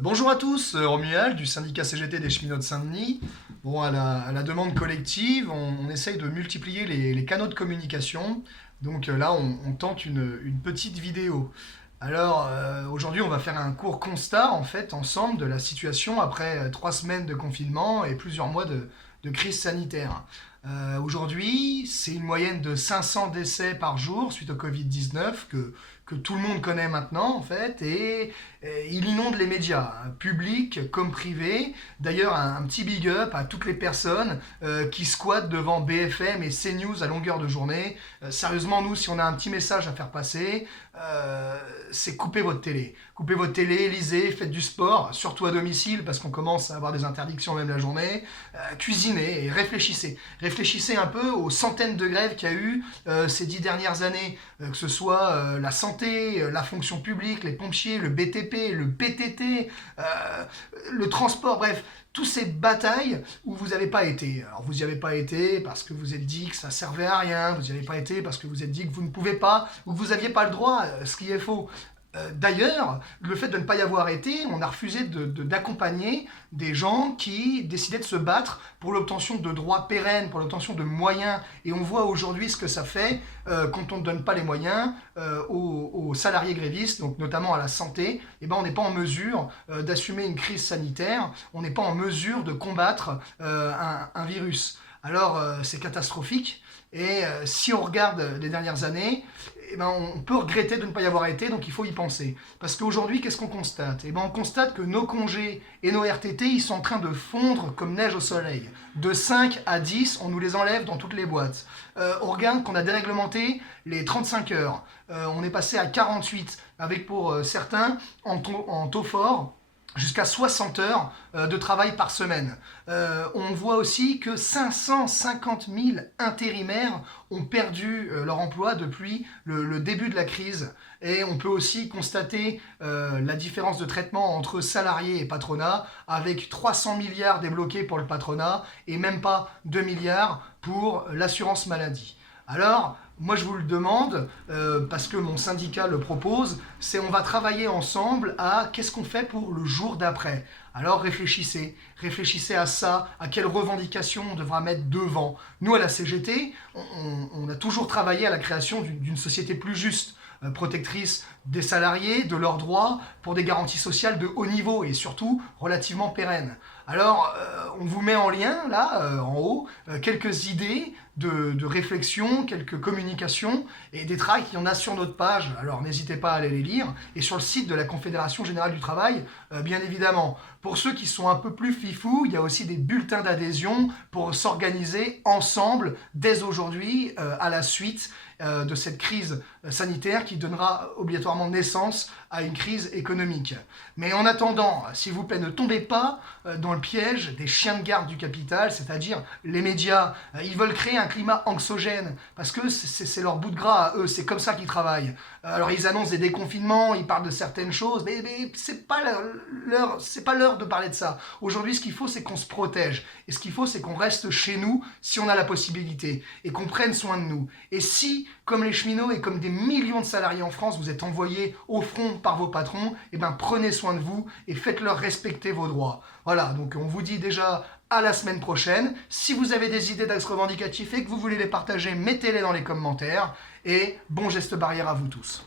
Bonjour à tous, Romuald du syndicat CGT des cheminots de Saint-Denis. Bon, à la demande collective, on essaye de multiplier les canaux de communication. Donc là, on tente une petite vidéo. Alors, aujourd'hui, on va faire un court constat, en fait, ensemble, de la situation après 3 semaines de confinement et plusieurs mois de crise sanitaire. Aujourd'hui, c'est une moyenne de 500 décès par jour suite au Covid-19 que tout le monde connaît maintenant, en fait, et il inonde les médias, hein, publics comme privés. D'ailleurs, un petit big up à toutes les personnes qui squattent devant BFM et CNews à longueur de journée. Sérieusement, nous, si on a un petit message à faire passer, c'est couper votre télé. Coupez votre télé, lisez, faites du sport, surtout à domicile, parce qu'on commence à avoir des interdictions même la journée. Cuisinez et réfléchissez. Réfléchissez un peu aux centaines de grèves qu'il y a eu ces 10 dernières années, que ce soit la santé, la fonction publique, les pompiers, le BTP, le PTT, le transport, bref, toutes ces batailles où vous n'avez pas été. Alors vous n'y avez pas été parce que vous êtes dit que ça servait à rien, vous n'y avez pas été parce que vous êtes dit que vous ne pouvez pas, ou que vous n'aviez pas le droit, ce qui est faux. D'ailleurs, le fait de ne pas y avoir été, on a refusé d'accompagner des gens qui décidaient de se battre pour l'obtention de droits pérennes, pour l'obtention de moyens. Et on voit aujourd'hui ce que ça fait quand on ne donne pas les moyens aux salariés grévistes, donc notamment à la santé. Et ben, on n'est pas en mesure d'assumer une crise sanitaire, on n'est pas en mesure de combattre un virus. Alors, c'est catastrophique. Et si on regarde les dernières années, eh ben, on peut regretter de ne pas y avoir été, donc il faut y penser. Parce qu'aujourd'hui, qu'est-ce qu'on constate? Eh ben, on constate que nos congés et nos RTT, ils sont en train de fondre comme neige au soleil. De 5 à 10, on nous les enlève dans toutes les boîtes. On regarde qu'on a déréglementé les 35 heures. On est passé à 48, avec pour certains, en taux fort, jusqu'à 60 heures de travail par semaine. On voit aussi que 550 000 intérimaires ont perdu leur emploi depuis le début de la crise. Et on peut aussi constater la différence de traitement entre salariés et patronat, avec 300 milliards débloqués pour le patronat et même pas 2 milliards pour l'assurance maladie. Alors, moi je vous le demande, parce que mon syndicat le propose, c'est on va travailler ensemble à qu'est-ce qu'on fait pour le jour d'après. Alors réfléchissez à ça, à quelles revendications on devra mettre devant. Nous à la CGT, on a toujours travaillé à la création d'une société plus juste, protectrice des salariés, de leurs droits, pour des garanties sociales de haut niveau et surtout relativement pérennes. Alors, on vous met en lien, là, en haut, quelques idées de réflexion, quelques communications et des tracts, il y en a sur notre page, alors n'hésitez pas à aller les lire, et sur le site de la Confédération Générale du Travail, bien évidemment. Pour ceux qui sont un peu plus fifous, il y a aussi des bulletins d'adhésion pour s'organiser ensemble dès aujourd'hui à la suite de cette crise sanitaire qui donnera obligatoirement naissance à une crise économique. Mais en attendant, s'il vous plaît, ne tombez pas dans le piège des chiens de garde du capital, c'est-à-dire les médias. Ils veulent créer un climat anxiogène parce que c'est leur bout de gras à eux, c'est comme ça qu'ils travaillent. Alors ils annoncent des déconfinements, ils parlent de certaines choses, mais c'est pas l'heure de parler de ça. Aujourd'hui, ce qu'il faut, c'est qu'on se protège. Et ce qu'il faut, c'est qu'on reste chez nous si on a la possibilité et qu'on prenne soin de nous. Et si, comme les cheminots et comme des millions de salariés en France, vous êtes envoyés au front par vos patrons, eh ben prenez soin de vous et faites-leur respecter vos droits. Voilà, donc on vous dit déjà à la semaine prochaine. Si vous avez des idées d'axes revendicatifs et que vous voulez les partager, mettez-les dans les commentaires. Et bon geste barrière à vous tous.